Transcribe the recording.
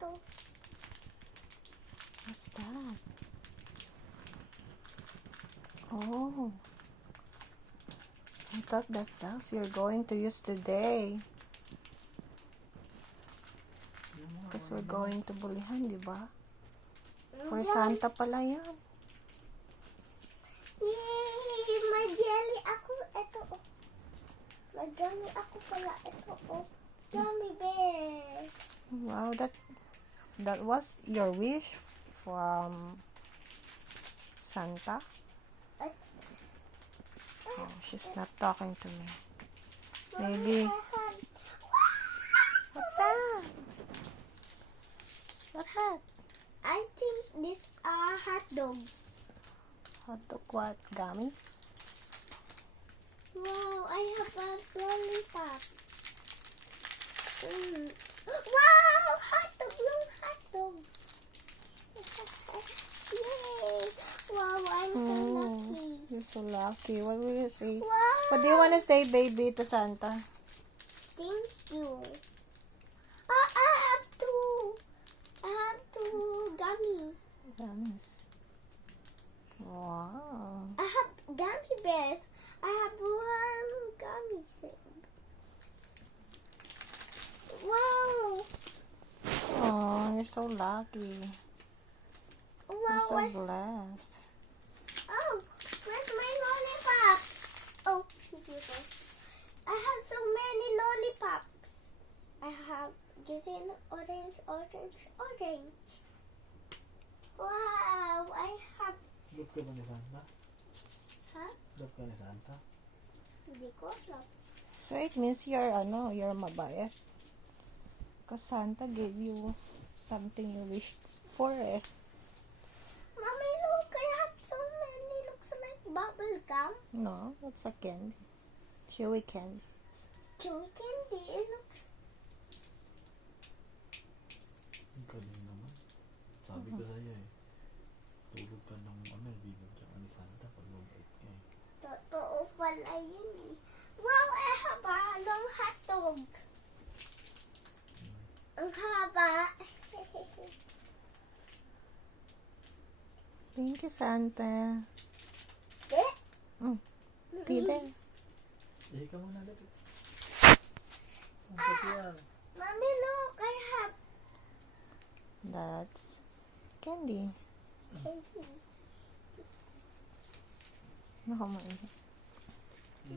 to. What's that? Oh. I thought that's socks you're going to use today. Because we're going to Bulihan, di ba? For Santa pala yan. Yay! May jelly ako. Ito, oh. May gummy ako pala. Ito, oh. Gummy bear. Wow, that was your wish from Santa? Oh, she's not talking to me. Maybe. What's that? What hat? I think this hot dog. Hot dog what? Gummy? Wow, I have a lollipop. Wow, hot dog, yung hot dog. Yay! Wow, I'm so lucky. You're so lucky. What will you say? Wow. What do you want to say, baby, to Santa? Thank you. I have two. I have two gummy. Gummies. Wow. I have gummy bears. I have one gummy sip. Wow. Oh, you're so lucky. You're Wow. so blessed. Oh, where's my lollipop? Oh, beautiful. I have so many lollipops. I have green, orange, orange, orange. Wow, I have. Love ka ba ni Santa? Ha? Love ka ni Santa? Hindi ko alam. So it means you're mabait. Because Santa gave you something you wished for, eh. Mommy, look, I have so many. Looks like bubble gum. No, that's a candy. Chewy candy. Chewy candy. It looks. Ang galing naman. Sabi ko sa'yo eh. Tulog ka ng bibig ka ni Santa pag mabait ka eh. Totoo pala yun eh. Wow, I have a long hotdog. Ang haba. Thank you, Santa. Eh? Pide. Eh, ka muna dito. Ang social. Mommy, look, I have That's candy. candy. Naku, mainit.